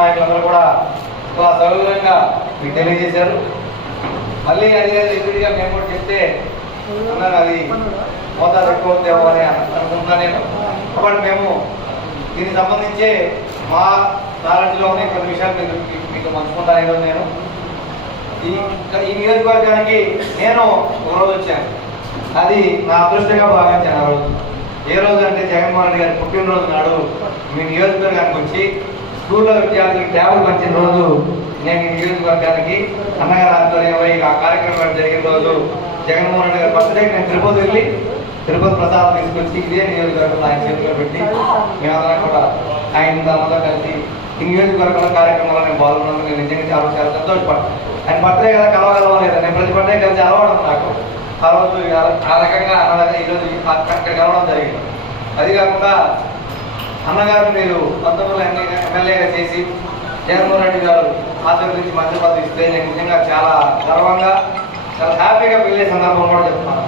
నాయకులందరూ కూడా చాలా సౌకర్యంగా మీకు తెలియజేశారు. మళ్ళీ అది అది మేము కూడా చెప్తే అన్నారు అది హోదా ఎక్కువ అవుతామో అని అనుకుంటున్నా నేను కాబట్టి మేము దీనికి సంబంధించి మా నాలెడ్జ్లోనే కొన్ని విషయాలు మీకు మీకు పంచుకుంటాను ఈరోజు నేను. ఈ ఈ నియోజకవర్గానికి నేను ఒకరోజు వచ్చాను. అది నా అదృష్టంగా భావించాను ఆ రోజు. ఏ రోజు అంటే జగన్మోహన్ రెడ్డి గారి పుట్టినరోజు నాడు మీ నియోజకవర్గానికి వచ్చి స్కూల్లో విద్యార్థులకు ట్యాబులు పంచిన రోజు నేను నియోజకవర్గానికి అన్నగారు ఆధ్వర్యంలో ఈ ఆ కార్యక్రమం జరిగిన రోజు జగన్మోహన్ రెడ్డి గారు బర్త్డే నేను తిరుపతి వెళ్ళి తిరుపతి ప్రసాదం తీసుకొచ్చి ఇదే నియోజకవర్గంలో ఆయన చేతిలో పెట్టి మేమందరం కూడా ఆయన దానిలో కలిసి ఈ నియోజకవర్గంలో కార్యక్రమంలో నేను పాల్గొన్నందుకు నేను నిజంగా చాలా చాలా సంతోషపడ్డాను. ఆయన బర్త్డే కదా కలవగలవలేదు నేను ప్రతి బర్త్డే కలిసి అలవాటు నాకు. ఆ రోజు ఆ- రకంగా అనగా ఈరోజు అక్కడ కలవడం జరిగింది. అది కాకుండా అన్నగారు మీరు పంతొమ్మిది ఎమ్మెల్యేగా చేసి జగన్మోహన్ రెడ్డి గారు ఆశీర్వదించి మంత్రి పదవి ఇస్తే నేను నిజంగా చాలా గర్వంగా చాలా హ్యాపీగా వెళ్ళే సందర్భం కూడా చెప్తున్నాను.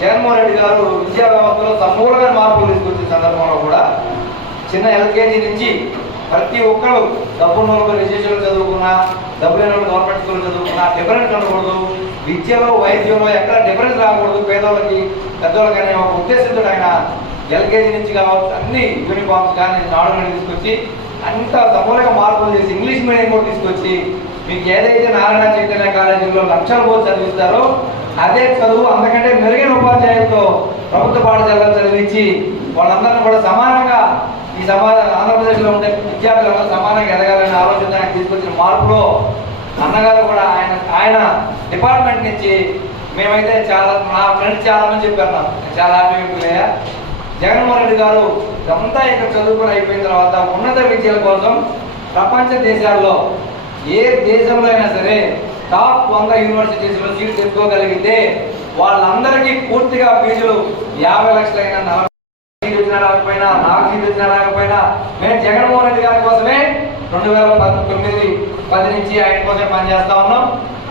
జగన్మోహన్ రెడ్డి గారు విద్యా వ్యవస్థలో సమూలమైన మార్పులు తీసుకొచ్చిన సందర్భంలో కూడా చిన్న ఎల్కేజీ నుంచి ప్రతి ఒక్కరు డబ్బు నోళ్ళు రిజిస్ట్రేషన్ చదువుకున్నా డబ్బు లేని వాళ్ళు గవర్నమెంట్ స్కూల్ చదువుకున్నా డిఫరెన్స్ ఉండకూడదు. విద్యలో వైద్యంలో ఎక్కడ డిఫరెన్స్ రాకూడదు. పేదవాళ్ళకి పెద్దవాళ్ళకి అనే ఒక ఉద్దేశంతో ఆయన ఎల్కేజీ నుంచి కావచ్చు అన్ని యూనిఫామ్స్ కానీ నాడు తీసుకొచ్చి అంత సమూలంగా మార్పులు చేసి ఇంగ్లీష్ మీడియం కూడా తీసుకొచ్చి మీకు ఏదైతే నారాయణ చైతన్య కాలేజీలో లక్షల కోర్సు చదివిస్తారో అదే చదువు అంతకంటే మెరుగైన ఉపాధ్యాయులతో ప్రభుత్వ పాఠశాలలో చదివించి వాళ్ళందరినీ కూడా సమానంగా ఈ సమాజ ఆంధ్రప్రదేశ్లో ఉండే విద్యార్థులందరూ సమానంగా ఎదగాలనే ఆలోచన ఆయన తీసుకొచ్చిన మార్పులో అన్నగారు కూడా ఆయన ఆయన డిపార్ట్మెంట్ నుంచి మేమైతే చాలా మా ఫ్రెండ్స్ చాలా మంది చెప్పారు నాకు. చాలా హ్యాపీ జగన్మోహన్ రెడ్డి గారు ఇదంతా ఇక్కడ చదువుకొని అయిపోయిన తర్వాత ఉన్నత విద్యల కోసం ప్రపంచ దేశాల్లో ఏ దేశంలో అయినా సరే టాప్ వంద యూనివర్సిటీస్లో సీట్ తెచ్చుకోగలిగితే వాళ్ళందరికీ పూర్తిగా ఫీజులు యాభై లక్షలైనా నలభై సీట్లు వచ్చినా రాకపోయినా నాలుగు సీట్లు వచ్చినా రాకపోయినా మేము జగన్మోహన్ రెడ్డి గారి కోసమే రెండు వేల తొమ్మిది పది నుంచి ఆయన కోసం పనిచేస్తా ఉన్నాం.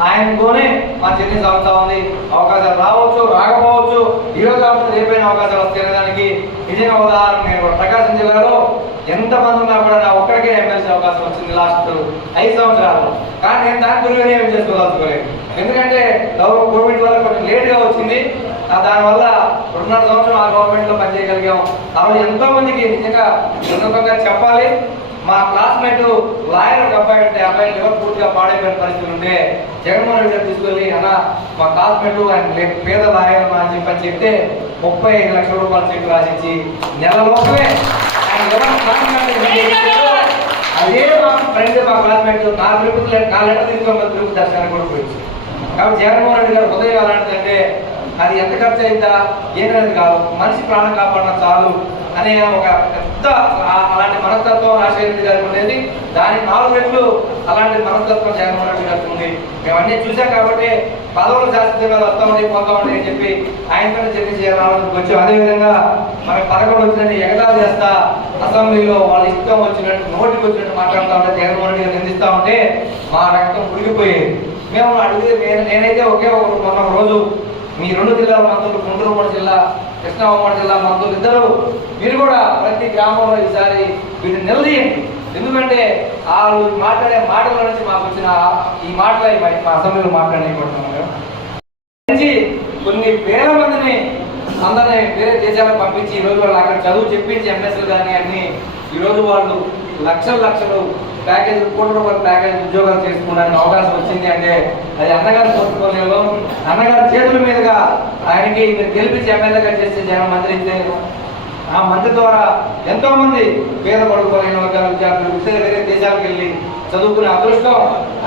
ఆయనతోనే మా చెల్లి సాగుతా ఉంది. అవకాశాలు రావచ్చు రాకపోవచ్చు ఈరోజు రోజు కాకపోతే రేపైన అవకాశాలు వస్తాయి నిజంగా ఉదాహరణ నేను ప్రకాశం జిల్లాలో ఎంతమంది ఉన్నా కూడా నా ఒక్కడికే ఎమ్మెల్సీ అవకాశం వచ్చింది లాస్ట్ ఐదు సంవత్సరాలు. కానీ నేను దాని గురించి ఏం చేసుకోదలుచుకోలేదు. ఎందుకంటే గవర్నమెంట్ కోవిడ్ వల్ల కొంచెం లేట్గా వచ్చింది. ఆ దానివల్ల రెండున్నర సంవత్సరం ఆ గవర్నమెంట్లో పనిచేయగలిగాం. ఆ రోజు ఎంతో మందికి నిజంగా చెప్పాలి. మా క్లాస్మేట్ లాయర్ ఒక అబ్బాయి ఆ అబ్బాయి లివర్ పూర్తిగా పాడైపోయిన పరిస్థితి ఉంటే జగన్మోహన్ రెడ్డి గారు తీసుకెళ్ళి అన్న మా క్లాస్మేట్ ఆయన పేద లాయర్ అని చెప్పని చెప్తే ముప్పై ఐదు లక్షల రూపాయల చెక్ రాసిచ్చి నెల లోపలే ఆయన. అదే మా ఫ్రెండ్ మా క్లాస్మేట్ నా తిరుపతి నా లెటర్ తీసుకొని తిరుపతి దర్శనానికి కూడా పోయింది కాబట్టి జగన్మోహన్ రెడ్డి గారు హృదయం అలాంటిదంటే అది ఎంత ఖర్చు అయిందా? ఏదనేది కాదు. మనిషి ప్రాణం కాపాడడం చాలు అనే ఒక పెద్ద అలాంటి మనస్తత్వం రాజశేఖర రెడ్డి గారికి ఉండేది. దాని నాలుగు రెట్లు అలాంటి మనస్తత్వం జగన్మోహన్ రెడ్డి గారికి ఉంది. మేము అన్నీ చూసాం కాబట్టి పదవులు శాస్త్రీయంగా వస్తామని పోతామని అని చెప్పి ఆయనతో చెప్పి చేయాలని వచ్చాం. అదేవిధంగా మనకి పదకొండు వచ్చినట్టు ఎగదా చేస్తా అసెంబ్లీలో వాళ్ళ ఇష్టం వచ్చినట్టు నోటికి వచ్చినట్టు మాట్లాడుతూ ఉంటే జగన్మోహన్ రెడ్డి గారు నిందిస్తూ ఉంటే మా రక్తం ఉడికిపోయేది మేము అడిగితే నేనైతే ఒకే ఒక ఒక రోజు మీ రెండు జిల్లాల మంత్రులు గుంటూరు జిల్లా కృష్ణా జిల్లా మంత్రులు ఇద్దరు మీరు కూడా ప్రతి గ్రామంలో ఈసారి వీటిని నిలదీయండి. ఎందుకంటే వాళ్ళు మాట్లాడే మాటల నుంచి మాకు వచ్చిన ఈ మాటలు మా అసెంబ్లీలో మాట్లాడలేకపోతున్నాం నుంచి కొన్ని వేల మందిని అందరినీ వేరే దేశాలకు పంపించి ఈ రోజు వాళ్ళు అక్కడ చదువు చెప్పించి ఎంఎస్లు కానీ అన్ని ఈరోజు వాళ్ళు లక్షల లక్షలు ప్యాకేజ్ కోటి రూపాయల ప్యాకేజ్ ఉద్యోగాలు చేసుకోవడానికి అవకాశం వచ్చింది అంటే అది అన్నగారు చూసుకోలేదు అన్నగారి చేతుల మీదుగా ఆయనకి మీరు గెలిపించి ఎమ్మెల్యేగా చేస్తే జగన్ మంత్రి ఆ మంత్రి ద్వారా ఎంతో మంది పేద పడుకోలేని వర్గాల విద్యార్థులు ఇతర వేరే దేశాలకు వెళ్ళి చదువుకునే అదృష్టం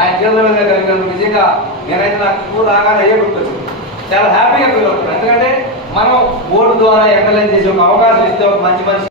ఆయన చేతుల మీద కలిగినందుకు నిజంగా నేనైతే నాకు ఇప్పుడు రాగానే అయ్యే గుర్తొచ్చింది చాలా హ్యాపీగా ఫీల్ అవుతున్నాను. ఎందుకంటే మనం ఓటు ద్వారా ఎమ్మెల్యే చేసే ఒక అవకాశం ఇస్తే ఒక మంచి మనిషి